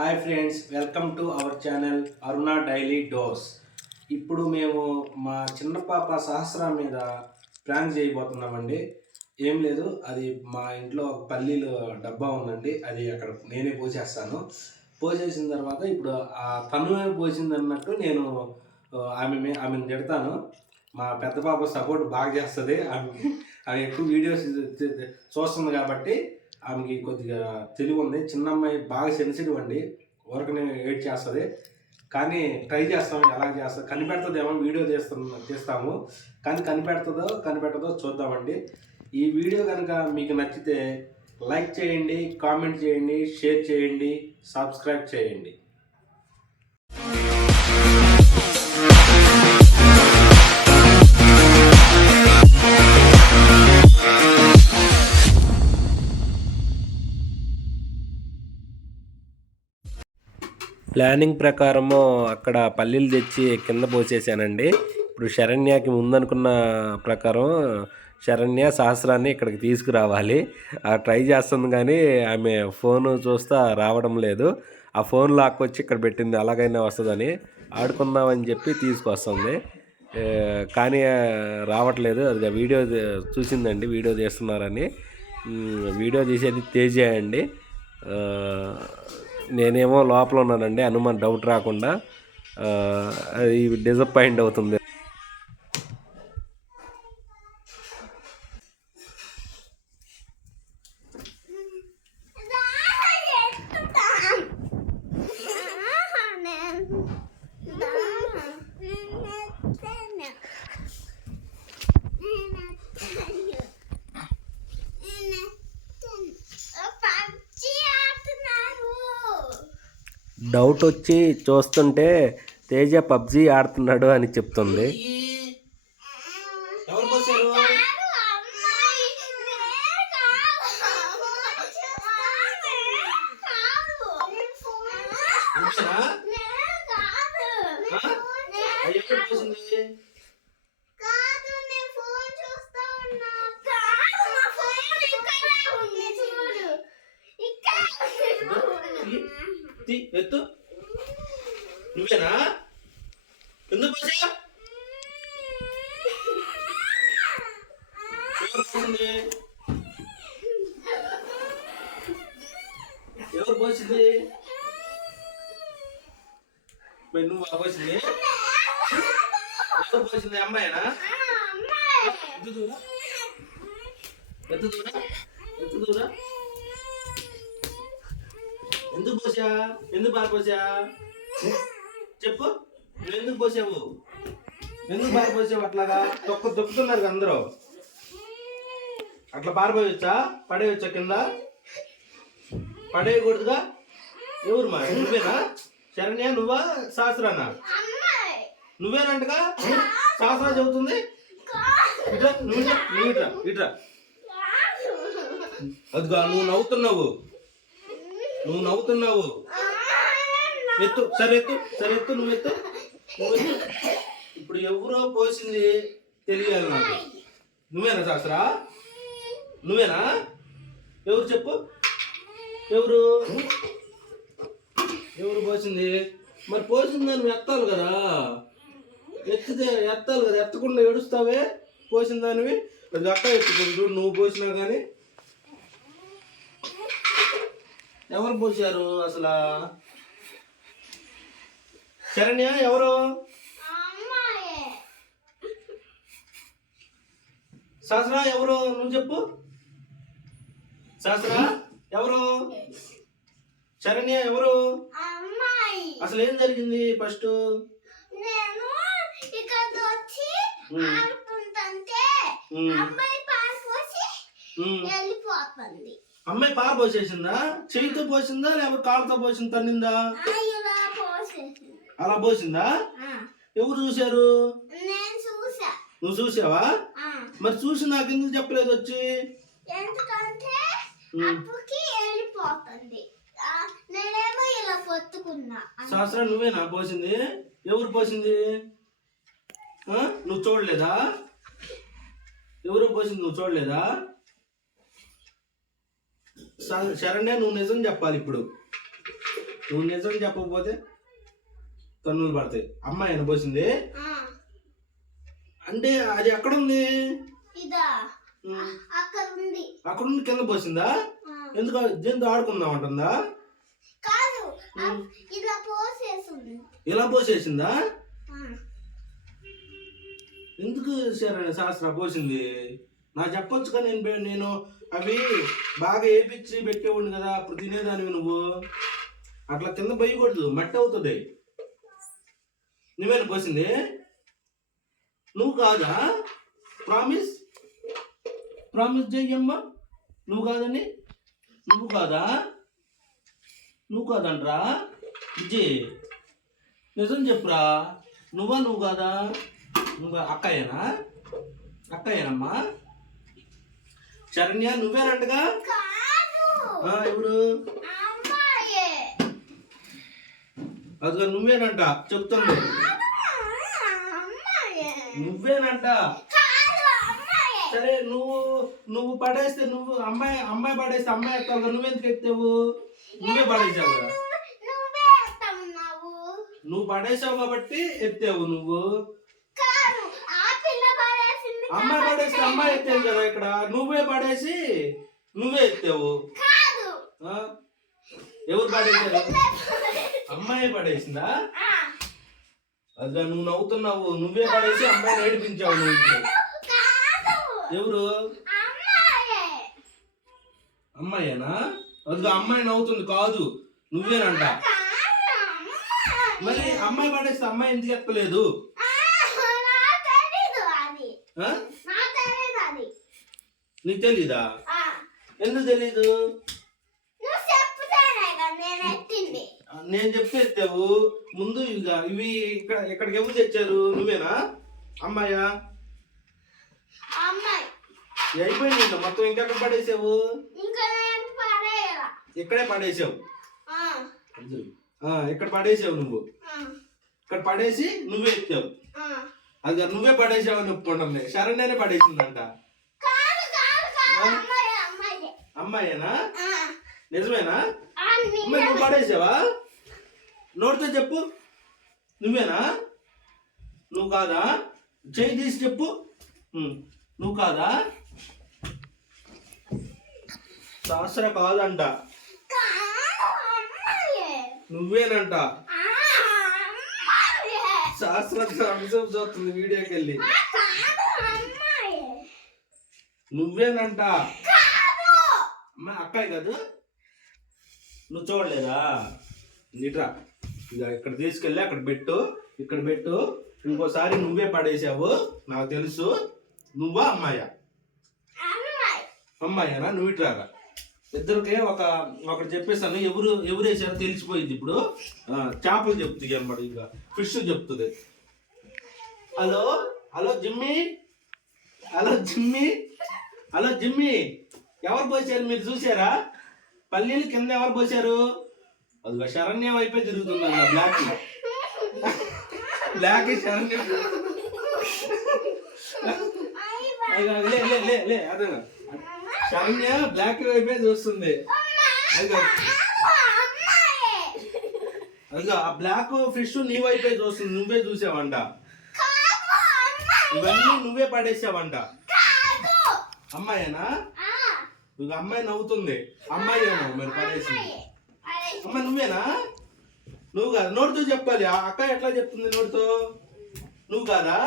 Hi friends, welcome to our channel Aruna daily dose. ఇప్పుడు మేము మా చిన్న పాప సహస్ర మీద ప్రాంక్ చేయబోతున్నామండి. ఏం లేదు, అది మా ఇంట్లో పల్లీలు డబ్బా ఉందండి, అది అక్కడ నేనే పోసేస్తాను. పోసేసిన తర్వాత ఇప్పుడు ఆ తను పోసింది అన్నట్టు నేను ఆమెను తిడతాను. మా పెద్ద పాప సపోర్ట్ బాగా చేస్తుంది. ఆమె ఎక్కువ వీడియోస్ చూస్తుంది కాబట్టి ఆమెకి కొద్దిగా తెలివి ఉంది. చిన్న అమ్మాయి బాగా సెన్సిటివ్ అండి, ఊరకనే ఏడ్ చేస్తుంది. కానీ ట్రై చేస్తాము, ఎలా చేస్తాం కనిపెడుతుందేమో. వీడియో తీస్తాము కానీ కనిపెట్టదో చూద్దామండి. ఈ వీడియో కనుక మీకు నచ్చితే లైక్ చేయండి, కామెంట్ చేయండి, షేర్ చేయండి, సబ్స్క్రైబ్ చేయండి. ప్లానింగ్ ప్రకారము అక్కడ పల్లీలు తెచ్చి కింద పోసేసానండి. ఇప్పుడు శరణ్యకి ముందనుకున్న ప్రకారం శరణ్య సహస్రాన్ని ఇక్కడికి తీసుకురావాలి. ట్రై చేస్తుంది కానీ ఆమె ఫోను చూస్తా రావడం లేదు. ఆ ఫోన్ లాక్కొచ్చి ఇక్కడ పెట్టింది, అలాగైనా వస్తుందని ఆడుకుందామని చెప్పి తీసుకొస్తుంది. కానీ రావట్లేదు. అది వీడియో చూసిందండి, వీడియో తీస్తున్నారని. వీడియో తీసేది తేజ అండి. నేనేమో లోపల ఉన్నానండి, అనుమానం డౌట్ రాకుండా. అది డిసప్పాయింట్ అవుతుంది. డౌట్ వచ్చి చూస్తుంటే తేజ పబ్జీ ఆడుతున్నాడు అని చెప్తుంది. ఎత్తు, నువ్వేనా? ఎందుకు పోసా? ఎవరు పోసింది? నువ్వు పోసింది? ఎవరు పోసింది? అమ్మాయినా? ఎత్తు దూరా, ఎత్తు దూరా, ఎత్తు దూరా. ఎందుకు పోసా? ఎందుకు పారిపోసా? చెప్పు, నువ్వు ఎందుకు పోసావు? ఎందుకు పారిపోసావు? అట్లాగా దొక్కుతున్నారు అందరూ. అట్లా పారిపోయొచ్చా? పడేయచ్చా? కింద పడేయకూడదుగా. ఎవరు మా? నువ్వేనా? శరణ్య నువ్వా? సహస్రానా? నువ్వేనంటగా. సహస్రా చెబుతుంది. ఇట్రా, నువ్వు ఇట్రా, ఇట్రా. అదిగా నువ్వు నవ్వుతున్నావు. ఎత్తు, సరెత్తు, నువ్వు ఎత్తు. ఇప్పుడు ఎవరో పోసింది తెలియాలి నాకు. నువ్వేనా సహస్రా? నువ్వేనా? ఎవరు చెప్పు, ఎవరు పోసింది? మరి పోసిందా నువ్వు ఎత్తాలి కదా. ఎత్తాలి కదా, ఎత్తకుండా ఏడుస్తావే పోసిందానివి. అది అక్క ఎత్తుకుంటు నువ్వు పోసినా కానీ. ఎవరు పోసారు అసలు? శరణ్య ఎవరు? సహస్రా ఎవరు? నువ్వు చెప్పు. సహస్రా ఎవరు? శరణ్య ఎవరు? అసలు ఏం జరిగింది? ఫస్ట్ అమ్మాయి పార పోసేసిందా? చేయితో పోసిందా లేకపోతే కాళ్ళతో పోసింది? తన్నిందా? అలా పోసిందా? ఎవరు చూశారు? నువ్వు చూసావా? మరి చూసి నాకు ఎందుకు చెప్పలేదు వచ్చి? సహస్ర నువ్వేనా పోసింది? ఎవరు పోసింది? నువ్వు చూడలేదా? ఎవరు పోసింది నువ్వు చూడలేదా? శరణ్య నువ్వు నిజం చెప్పాలి ఇప్పుడు. నువ్వు నిజం చెప్పకపోతే తన్నులు పడతాయి. అమ్మాయి పోసింది అంటే అది ఎక్కడుంది? అక్కడ నుండి కింద పోసిందా? ఎందుకు జంతు ఆడుకుందాం అంటుందా? ఇలా పోసేసిందా? ఎందుకు శాస్త్ర పోసింది? నాకు చెప్పొచ్చు కదా, నేను అవి బాగా వేపించి పెట్టేవాడిని కదా, అప్పుడు తినేదానివి నువ్వు. అట్లా కింద పోయకూడదు, మట్టి అవుతుంది. నువ్వేనా పోసింది? నువ్వు కాదా? ప్రామిస్ ప్రామిస్ చెయ్యమ్మా, నువ్వు కాదని. నువ్వు కాదా? నువ్వు కాదంట్రా విజయ్, నిజం చెప్పురా. నువ్వు కాదా? నువ్వు అక్కయ్యనా? అక్కయ్యనమ్మా. శరణ్య నువ్వేనంటగా? ఎవరు? అదిగా నువ్వేనంట, చెప్తుంది. నువ్వేనంట. సరే నువ్వు పడేస్తే, నువ్వు అమ్మాయి పడేస్తే అమ్మాయి ఎత్తావు కదా, నువ్వెందుకు ఎత్తావు? నువ్వే పడేసావు కదా. నువ్వు పడేసావు కాబట్టి ఎత్తావు. నువ్వు అమ్మాయి పడేస్తే అమ్మాయి ఎత్తావు కదా, ఇక్కడ నువ్వే పడేసి నువ్వే ఎత్తావు. ఎవరు పడేసారు? అమ్మాయి పడేసిందా? అదిగా నువ్వు నవ్వుతున్నావు. నువ్వే పడేసి అమ్మాయిని ఏడిపించావు. నువ్వు ఎవరు? అమ్మాయేనా? అదిగా అమ్మాయి నవ్వుతుంది. కాదు, నువ్వేనంట. మరి అమ్మాయి పడేస్తే అమ్మాయి ఎందుకు ఎక్కలేదు? నీకు తెలీదా? ఎందుకు తెలీదు? నేను చెప్తే ఎత్తావు. ముందు ఇవి ఇక్కడికి ఎవరు తెచ్చారు? నువ్వేనా? అమ్మాయా? అయిపోయింది ఇంకా మొత్తం. ఇంకెక్కడ పడేసావు? ఇక్కడే పడేసావు. ఇక్కడ పడేసావు. నువ్వు ఇక్కడ పడేసి నువ్వే ఎత్తావు. అది నువ్వే పడేసావు అని ఒప్పుకుంటుంది. శరణ్యనే పడేసిందంట. అమ్మాయేనా? నిజమేనా? అమ్మాయి నువ్వు పడేసావా? నోటితో చెప్పు. నువ్వేనా? నువ్వు కాదా? చేయి తీసి చెప్పు. నువ్వు కాదా? శాస్త్ర కాదంట, నువ్వేనంట. శాస్త్ర చూస్తుంది వీడియోకి వెళ్ళి. నువ్వేనంట. అమ్మాయి అక్కాయి కాదు. నువ్వు చూడలేదా? ఇట్రా, ఇక ఇక్కడ తీసుకెళ్ళి అక్కడ పెట్టు, ఇక్కడ పెట్టు. ఇంకోసారి నువ్వే పడేసావు, నాకు తెలుసు. నువ్వా అమ్మాయా? అమ్మాయేనా? నువ్వు ఇట్రారా. ఇద్దరికి ఒకటి చెప్పేస్తాను. ఎవరు వేసారో తెలిసిపోయింది. ఇప్పుడు చేపలు చెప్తుంది అన్నమాట. ఇంకా ఫిష్ చెప్తుంది. Hello hello Jimmy, hello Jimmy, hello Jimmy, ఎవరు పోసారు? మీరు చూసారా? పల్లీలు కింద ఎవరు పోసారు? అది శరణ్యం అయిపోయి తిరుగుతుంది అన్న. బ్లాక్ శరణ్యం. లే అదే శరణ్య బ్లాక్ వైపే చూస్తుంది. అదిగా ఆ బ్లాక్ ఫిష్ నీ వైపే చూస్తుంది. నువ్వే చూసావంట. ఇవన్నీ నువ్వే పడేసావంట. అమ్మాయేనా? ఇక అమ్మాయి నవ్వుతుంది. అమ్మాయి ఏమో మరి పడేసింది. అమ్మాయి నువ్వేనా? నువ్వు కాదు. నోటితో చెప్పాలి. అక్క ఎట్లా చెప్తుంది నోటితో? నువ్వు కాదా?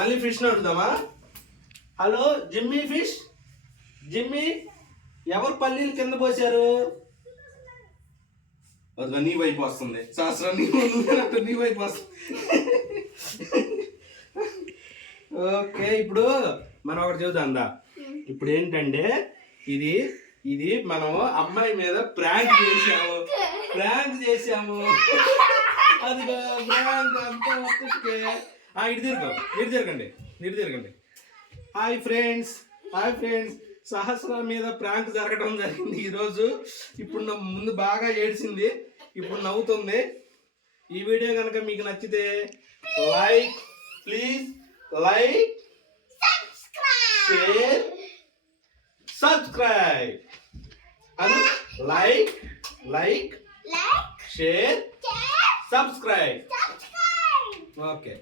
మళ్ళీ ఫిష్ అడుగుదామా? హలో జిమ్మీ ఫిష్, జిమ్మీ, ఎవరు పల్లీలు కింద పోసారు? అదిగా నీ వైపు వస్తుంది. శాస్త్రం నీ వైపు వస్తుంది. ఓకే, ఇప్పుడు మనం ఒకటి చూద్దాందా. ఇప్పుడు ఏంటంటే ఇది మనం అమ్మాయి మీద ప్రాంక్ చేసాము. అదిగా ప్రాంక్ అంతా వస్తే ఇటు తిరగండి. హాయ్ ఫ్రెండ్స్, సహస్ర మీద ప్రాంక్ జరగడం జరిగింది ఈరోజు. ఇప్పుడు ముందు బాగా ఏడ్చింది, ఇప్పుడు నవ్వుతుంది. ఈ వీడియో కనుక మీకు నచ్చితే please like, share, subscribe. Like, like, share, subscribe. Okay.